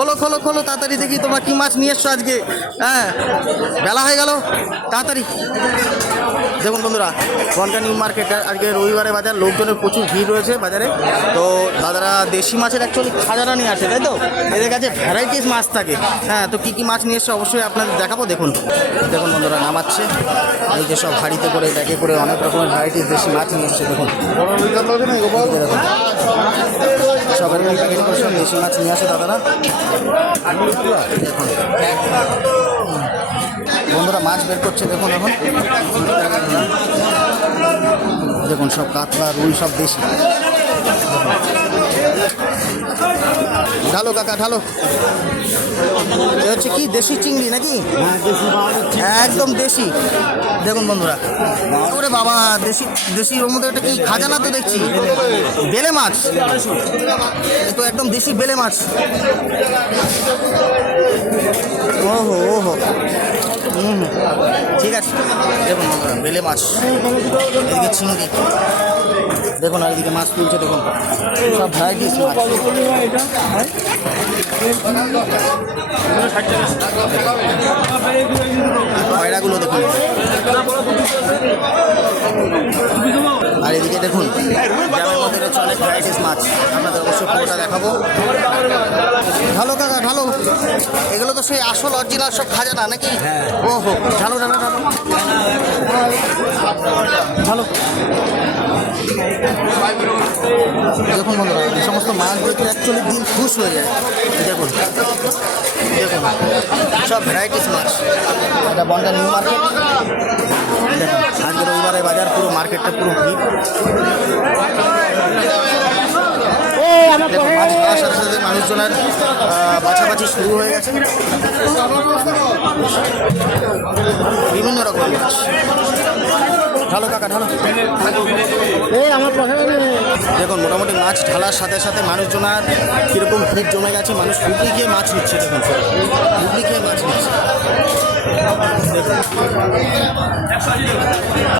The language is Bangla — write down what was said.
খোলো খোলো খোলো তাড়াতাড়ি, দেখি তোমরা কি মাছ নিয়ে এসছো আজকে। হ্যাঁ, বেলা হয়ে গেল, তাড়াতাড়ি। দেখুন বন্ধুরা, বনগাঁ নিউ মার্কেট আজকে রবিবারে বাজার, লোকজনের প্রচুর ভিড় রয়েছে বাজারে। তো দাদারা দেশি মাছের অ্যাকচুয়ালি খাজানা নিয়ে আসে, তাই তো? এদের কাছে ভ্যারাইটিস মাছ থাকে। হ্যাঁ, তো কী কী মাছ নিয়ে এসছে অবশ্যই আপনাদের দেখাবো। দেখুন দেখুন বন্ধুরা, নামাচ্ছে এই যে সব হাঁড়িতে করে ব্যাগে করে অনেক রকমের ভ্যারাইটিস দেশি মাছ নিয়ে এসছে। দেখুন সব এরকম প্যাকেট করে সব দেশি মাছ নিয়ে আসে দাদারা। দেখুন বন্ধুরা, মাছ বের করছে দেখুন এখন। দেখুন সব কাতলা রুই সব দেশি। ঢালো কাকা ঢালো। এ হচ্ছে কি দেশি চিংড়ি নাকি? একদম দেশি। দেখুন বন্ধুরা, ওরে বাবা, দেশি দেশি ওর মধ্যে একটা কি খাজানা তো দেখছি, বেলে মাছ। এ তো একদম দেশি বেলে মাছ। ওহো ওহো, ঠিক আছে। দেখুন বন্ধুরা, বেলে মাছ, এদিকে চিংড়ি দেখুন, আর এদিকে মাছ তুলছে দেখুন, সব ভ্যারাইটিস মাছ। কয়রাগুলো দেখুন, আর এদিকে দেখুন গ্রামের মধ্যে রয়েছে অনেক ভ্যারাইটিস মাছ। আপনাদের অবশ্যই পুরোটা দেখাবো। ভালো কাকা ভালো, এগুলো তো সেই আসল অরিজিনাল সব খাজানা নাকি? ও হো, ঢালো ঢালো ঢালো ভালো। দেখুন বন্ধুরা, এই সমস্ত মাছ দেখলে অ্যাকচুয়ালি দিন খুশ হয়ে যায়। দেখুন দেখুন সব ভ্যারাইটিস মাছ। এটা বনগাঁ নিউ মার্কেট। দেখুন আজকে রবিবারে বাজার, পুরো মার্কেটটা পুরো ভিড়। দেখুন মাছ ধরার সাথে সাথে মানুষজনের বাছাবাছি শুরু হয়ে গেছে। বিভিন্ন রকমের মাছ। ঢালো কাকা ঢালো। দেখুন মোটামুটি মাছ ঢালার সাথে সাথে মানুষজনের কীরকম ভিড় জমে গেছে। মানুষ হুগলি খেয়ে মাছ নিচ্ছে। দেখুন হুগলি খেয়ে মাছ নিচ্ছে। দেখুন